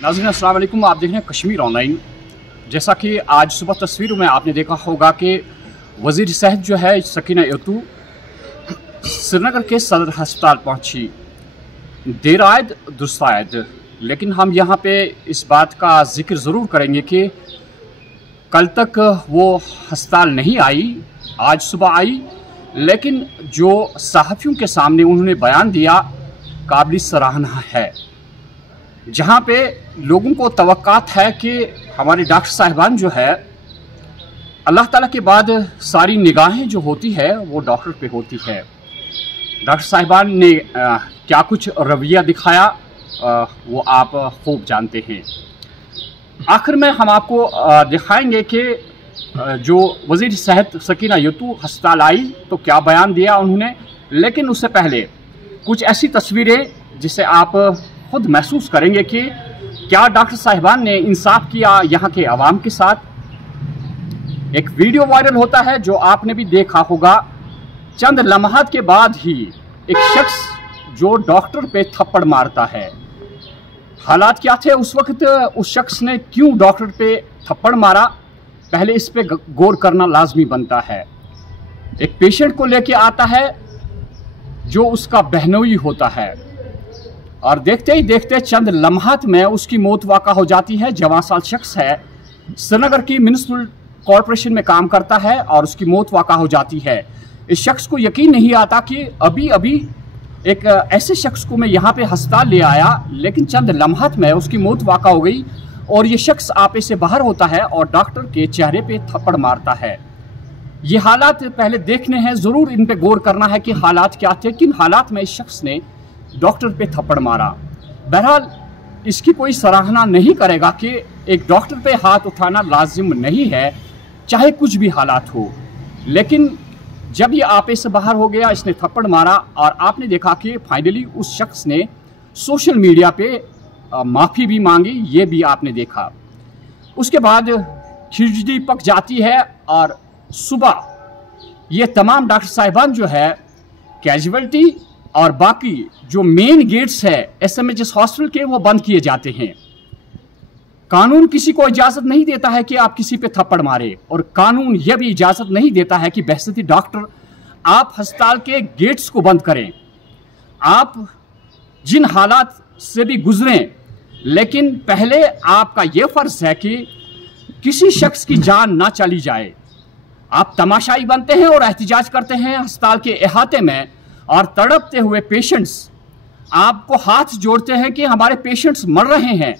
नाज़रीन अस्सलाम वालेकुम। आप देख रहे हैं कश्मीर ऑनलाइन। जैसा कि आज सुबह तस्वीरों में आपने देखा होगा कि वज़ीर सेहत जो है सकीना यतू श्रीनगर के सदर अस्पताल पहुंची। देर आयद दुरुस्त आयद, लेकिन हम यहाँ पे इस बात का जिक्र ज़रूर करेंगे कि कल तक वो अस्पताल नहीं आई, आज सुबह आई, लेकिन जो सहाफ़ियों के सामने उन्होंने बयान दिया काबिल सराहना है। जहाँ पे लोगों को तवक्कात है कि हमारे डॉक्टर साहिबान जो है, अल्लाह ताला के बाद सारी निगाहें जो होती है वो डॉक्टर पे होती है। डॉक्टर साहिबान ने क्या कुछ रवैया दिखाया वो आप खूब जानते हैं। आखिर में हम आपको दिखाएंगे कि जो वज़ीर सेहत सकीना यतू अस्पताल आई तो क्या बयान दिया उन्होंने, लेकिन उससे पहले कुछ ऐसी तस्वीरें जिसे आप खुद महसूस करेंगे कि क्या डॉक्टर साहिबान ने इंसाफ किया यहाँ के अवाम के साथ। एक वीडियो वायरल होता है जो आपने भी देखा होगा। चंद लम्हात के बाद ही एक शख्स जो डॉक्टर पे थप्पड़ मारता है। हालात क्या थे उस वक्त, उस शख्स ने क्यों डॉक्टर पे थप्पड़ मारा, पहले इस पे गौर करना लाजमी बनता है। एक पेशेंट को लेके आता है जो उसका बहनोई होता है और देखते ही देखते चंद लम्हात में उसकी मौत वाक़ा हो जाती है। जवान साल शख्स है, श्रीनगर की म्युनिसिपल कॉरपोरेशन में काम करता है और उसकी मौत वाक़ा हो जाती है। इस शख्स को यकीन नहीं आता कि अभी अभी एक ऐसे शख्स को मैं यहाँ पे अस्पताल ले आया, लेकिन चंद लम्हात में उसकी मौत वाक़ा हो गई और ये शख्स आपे से बाहर होता है और डॉक्टर के चेहरे पे थप्पड़ मारता है। ये हालात पहले देखने हैं, ज़रूर इन पे गौर करना है कि हालात क्या थे, किन हालात में इस शख्स ने डॉक्टर पे थप्पड़ मारा। बहरहाल इसकी कोई सराहना नहीं करेगा कि एक डॉक्टर पे हाथ उठाना लाजिम नहीं है, चाहे कुछ भी हालात हो। लेकिन जब ये आपे से बाहर हो गया, इसने थप्पड़ मारा और आपने देखा कि फाइनली उस शख्स ने सोशल मीडिया पे माफ़ी भी मांगी, ये भी आपने देखा। उसके बाद खिचड़ी पक जाती है और सुबह ये तमाम डॉक्टर साहिबान जो है कैजुअल्टी और बाकी जो मेन गेट्स है एसएमएचएस हॉस्पिटल के वो बंद किए जाते हैं। कानून किसी को इजाज़त नहीं देता है कि आप किसी पे थप्पड़ मारे, और कानून यह भी इजाज़त नहीं देता है कि बहसती डॉक्टर आप अस्पताल के गेट्स को बंद करें। आप जिन हालात से भी गुजरें, लेकिन पहले आपका यह फ़र्ज़ है कि किसी शख्स की जान ना चली जाए। आप तमाशाई बनते हैं और एहतिजाज करते हैं अस्पताल के अहाते में, और तड़पते हुए पेशेंट्स आपको हाथ जोड़ते हैं कि हमारे पेशेंट्स मर रहे हैं,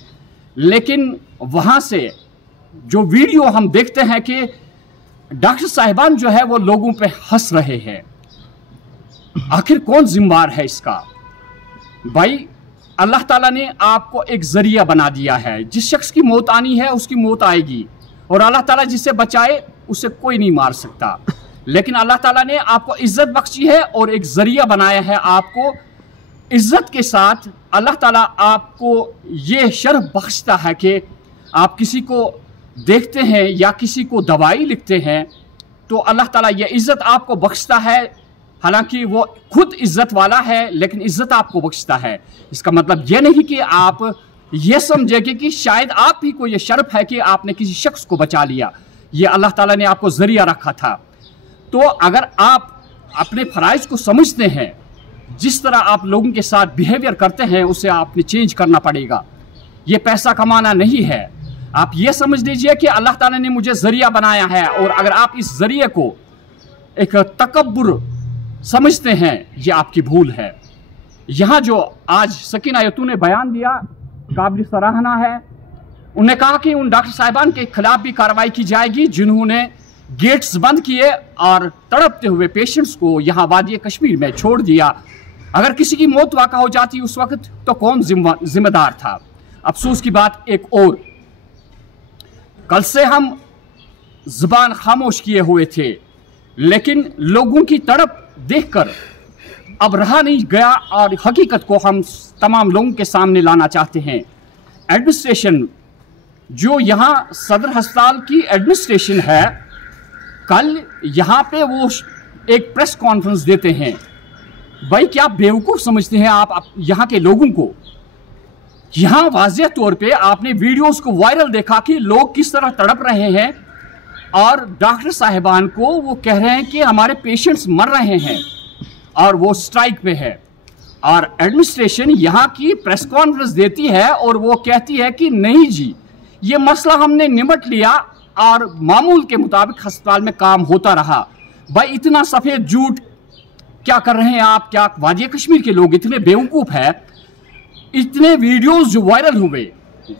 लेकिन वहाँ से जो वीडियो हम देखते हैं कि डॉक्टर साहिबान जो है वो लोगों पे हंस रहे हैं। आखिर कौन जिम्मेदार है इसका? भाई अल्लाह ताला ने आपको एक जरिया बना दिया है। जिस शख्स की मौत आनी है उसकी मौत आएगी, और अल्लाह ताला जिसे बचाए उसे कोई नहीं मार सकता। लेकिन अल्लाह ताला ने आपको इज्जत बख्शी है और एक जरिया बनाया है आपको इज्जत के साथ। अल्लाह ताला आपको ये शर्फ बख्शता है कि आप किसी को देखते हैं या किसी को दवाई लिखते हैं तो अल्लाह ताला ये इज्जत आपको बख्शता है। हालांकि वो खुद इज्जत वाला है, लेकिन इज्जत आपको बख्शता है। इसका मतलब ये नहीं कि आप ये समझेंगे कि शायद आप ही को ये शर्फ है कि आपने किसी शख्स को बचा लिया। ये अल्लाह ताला ने आपको जरिया रखा था। तो अगर आप अपने फ़राइज़ को समझते हैं, जिस तरह आप लोगों के साथ बिहेवियर करते हैं उसे आपने चेंज करना पड़ेगा। ये पैसा कमाना नहीं है। आप ये समझ लीजिए कि अल्लाह ताला ने मुझे ज़रिया बनाया है, और अगर आप इस ज़रिए को एक तकब्बुर समझते हैं, ये आपकी भूल है। यहाँ जो आज सकीना यतू ने बयान दिया काबिल सराहना है। उन्होंने कहा कि उन डॉक्टर साहिबान के खिलाफ भी कार्रवाई की जाएगी जिन्होंने गेट्स बंद किए और तड़पते हुए पेशेंट्स को यहाँ वादी कश्मीर में छोड़ दिया। अगर किसी की मौत वाक़ा हो जाती उस वक्त तो कौन जिम्मेदार था? अफसोस की बात एक और, कल से हम ज़ुबान खामोश किए हुए थे, लेकिन लोगों की तड़प देखकर अब रहा नहीं गया और हकीकत को हम तमाम लोगों के सामने लाना चाहते हैं। एडमिनिस्ट्रेशन जो यहाँ सदर अस्पताल की एडमिनिस्ट्रेशन है, कल यहाँ पे वो एक प्रेस कॉन्फ्रेंस देते हैं। भाई क्या बेवकूफ़ समझते हैं आप यहाँ के लोगों को? यहां वाज़ेह तौर पे आपने वीडियोस को वायरल देखा कि लोग किस तरह तड़प रहे हैं और डॉक्टर साहिबान को वो कह रहे हैं कि हमारे पेशेंट्स मर रहे हैं और वो स्ट्राइक पे है। और एडमिनिस्ट्रेशन यहाँ की प्रेस कॉन्फ्रेंस देती है और वो कहती है कि नहीं जी, ये मसला हमने निपट लिया और मामूल के मुताबिक अस्पताल में काम होता रहा। भाई इतना सफ़ेद झूठ क्या कर रहे हैं आप? क्या वादिया कश्मीर के लोग इतने बेवकूफ़ हैं? इतने वीडियोस जो वायरल हुए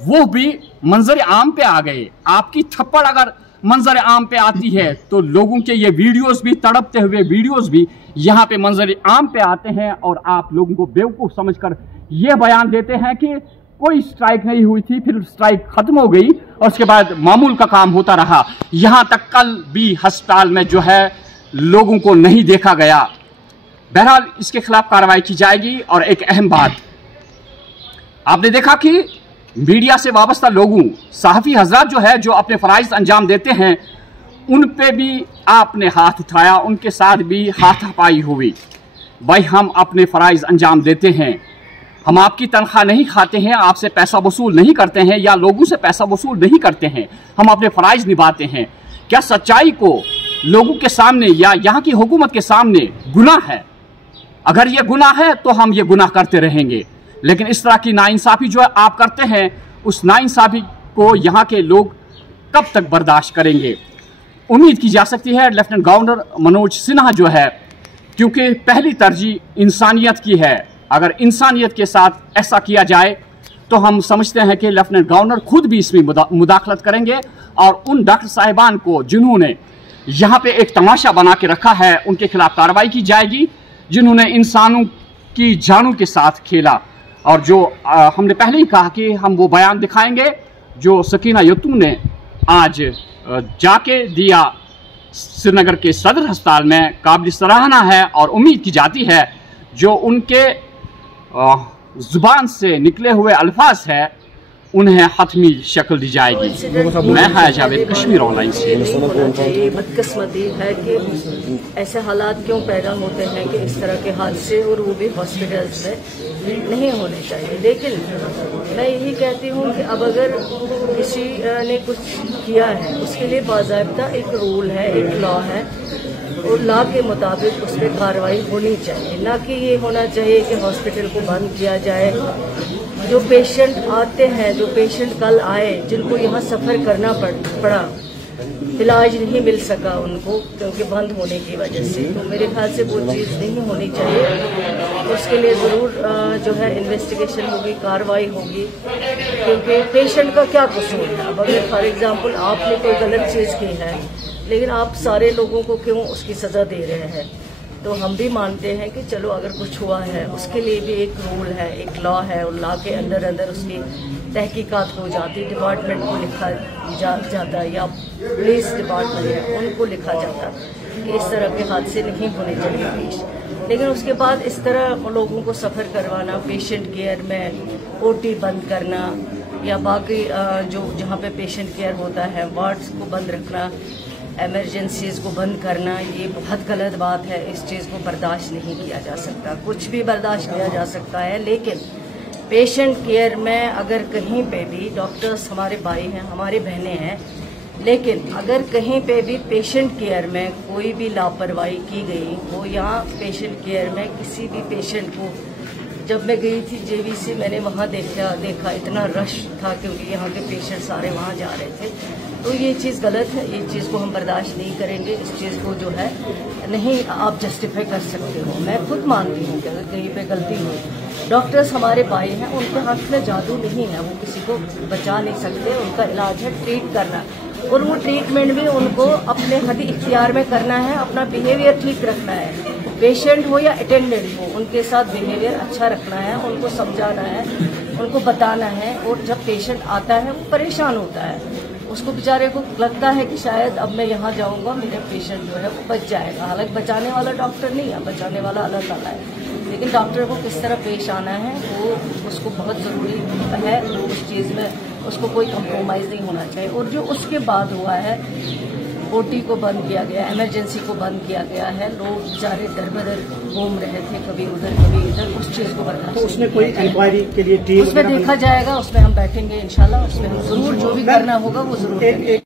वो भी मंजर आम पे आ गए। आपकी थप्पड़ अगर मंजर आम पे आती है तो लोगों के ये वीडियोस भी, तड़पते हुए वीडियोस भी यहाँ पे मंजर आम पे आते हैं और आप लोगों को बेवकूफ़ समझकर ये बयान देते हैं कि कोई स्ट्राइक नहीं हुई थी, फिर स्ट्राइक खत्म हो गई और उसके बाद मामूल का काम होता रहा। यहाँ तक कल भी अस्पताल में जो है लोगों को नहीं देखा गया। बहरहाल इसके खिलाफ कार्रवाई की जाएगी। और एक अहम बात, आपने देखा कि मीडिया से वाबस्ता लोगों, सहाफ़ी हजरात जो है जो अपने फ़राइज़ अंजाम देते हैं, उन पे भी आपने हाथ उठाया, उनके साथ भी हाथापाई हुई। भाई हम अपने फ़राइज़ अंजाम देते हैं, हम आपकी तनख्वाह नहीं खाते हैं, आपसे पैसा वसूल नहीं करते हैं या लोगों से पैसा वसूल नहीं करते हैं, हम अपने फ़राइज़ निभाते हैं। क्या सच्चाई को लोगों के सामने या यहाँ की हुकूमत के सामने गुनाह है? अगर ये गुनाह है तो हम ये गुनाह करते रहेंगे, लेकिन इस तरह की नाइंसाफ़ी जो आप करते हैं, उस नाइंसाफ़ी को यहाँ के लोग कब तक बर्दाश्त करेंगे? उम्मीद की जा सकती है लेफ्टिनेंट गवर्नर मनोज सिन्हा जो है, क्योंकि पहली तरजीह इंसानियत की है, अगर इंसानियत के साथ ऐसा किया जाए तो हम समझते हैं कि लेफ्टिनेंट गवर्नर खुद भी इसमें मुदाखलत करेंगे और उन डॉक्टर साहिबान को जिन्होंने यहाँ पे एक तमाशा बना के रखा है उनके खिलाफ कार्रवाई की जाएगी, जिन्होंने इंसानों की जानों के साथ खेला। और जो हमने पहले ही कहा कि हम वो बयान दिखाएंगे जो सकीना यतूम ने आज जाके दिया श्रीनगर के सदर अस्पताल में, काबिल सराहना है और उम्मीद की जाती है जो उनके ज़ुबान से निकले हुए अल्फाज है उन्हें हतमी शक्ल दी जाएगी। मैं हाया जावेद, कश्मीर ऑनलाइन से। ये बदकिस्मती है कि ऐसे हालात क्यों पैदा होते हैं कि इस तरह के हादसे, और वो भी हॉस्पिटल्स में नहीं होने चाहिए। लेकिन मैं यही कहती हूँ कि अब अगर किसी ने कुछ किया है उसके लिए बाज़ाब्ता एक रूल है, एक लॉ है, और लॉ के मुताबिक उस पर कार्रवाई होनी चाहिए। ना कि ये होना चाहिए कि हॉस्पिटल को बंद किया जाए। जो पेशेंट आते हैं, जो पेशेंट कल आए, जिनको यहाँ सफ़र करना पड़ा, इलाज नहीं मिल सका उनको क्योंकि बंद होने की वजह से, तो मेरे ख्याल से वो चीज़ नहीं होनी चाहिए। उसके लिए ज़रूर जो है इन्वेस्टिगेशन होगी, कार्रवाई होगी, क्योंकि पेशेंट का क्या कसूर है। अब अगर फॉर एग्जांपल आपने कोई गलत चीज़ की है लेकिन आप सारे लोगों को क्यों उसकी सज़ा दे रहे हैं? तो हम भी मानते हैं कि चलो अगर कुछ हुआ है उसके लिए भी एक रूल है, एक लॉ है, और लॉ के अंदर उसकी तहकीकात हो जाती, डिपार्टमेंट को लिखा जाता या पुलिस डिपार्टमेंट है उनको लिखा जाता कि इस तरह के हादसे नहीं होने चाहिए पेश। लेकिन उसके बाद इस तरह लोगों को सफ़र करवाना, पेशेंट केयर में ओटी बंद करना या बाकी जो जहाँ पे पेशेंट केयर होता है वार्ड्स को बंद रखना, एमरजेंसीज़ को बंद करना, ये बहुत गलत बात है। इस चीज़ को बर्दाश्त नहीं किया जा सकता। कुछ भी बर्दाश्त किया जा सकता है, लेकिन पेशेंट केयर में अगर कहीं पे भी, डॉक्टर्स हमारे भाई हैं, हमारी बहनें हैं, लेकिन अगर कहीं पे भी पेशेंट केयर में कोई भी लापरवाही की गई हो, या पेशेंट केयर में किसी भी पेशेंट को, जब मैं गई थी जेवीसी मैंने वहाँ देखा इतना रश था क्योंकि यहाँ के पेशेंट सारे वहाँ जा रहे थे। तो ये चीज़ गलत है, ये चीज़ को हम बर्दाश्त नहीं करेंगे। इस चीज़ को जो है नहीं आप जस्टिफाई कर सकते हो। मैं खुद मानती हूँ कि अगर कहीं पे गलती हो, डॉक्टर्स हमारे भाई हैं, उनके हाथ में जादू नहीं है, वो किसी को बचा नहीं सकते। उनका इलाज है ट्रीट करना, और वो ट्रीटमेंट भी उनको अपने हद इख्तियार में करना है, अपना बिहेवियर ठीक रखना है। पेशेंट हो या अटेंडेंट हो, उनके साथ बिहेवियर अच्छा रखना है, उनको समझाना है, उनको बताना है। और जब पेशेंट आता है वो परेशान होता है, उसको बेचारे को लगता है कि शायद अब मैं यहाँ जाऊँगा मेरा पेशेंट जो है वो बच जाएगा। हालांकि बचाने वाला डॉक्टर नहीं है, बचाने वाला अल्लाह ताला है, लेकिन डॉक्टर को किस तरह पेश आना है वो उसको बहुत ज़रूरी है। उस चीज़ में उसको कोई कंप्रोमाइज़ नहीं होना चाहिए। और जो उसके बाद हुआ है ओटी को बंद किया गया, इमरजेंसी को बंद किया गया है। लोग बेचारे दर-बदर घूम रहे थे, कभी उधर कभी इधर, उस चीज को बर्दाश्त। तो उसमें कोई इंक्वायरी के लिए टीम उसमें देखा जाएगा, उसमें हम बैठेंगे इंशाल्लाह, उसमें हम जरूर जो भी करना होगा वो जरूर करेंगे।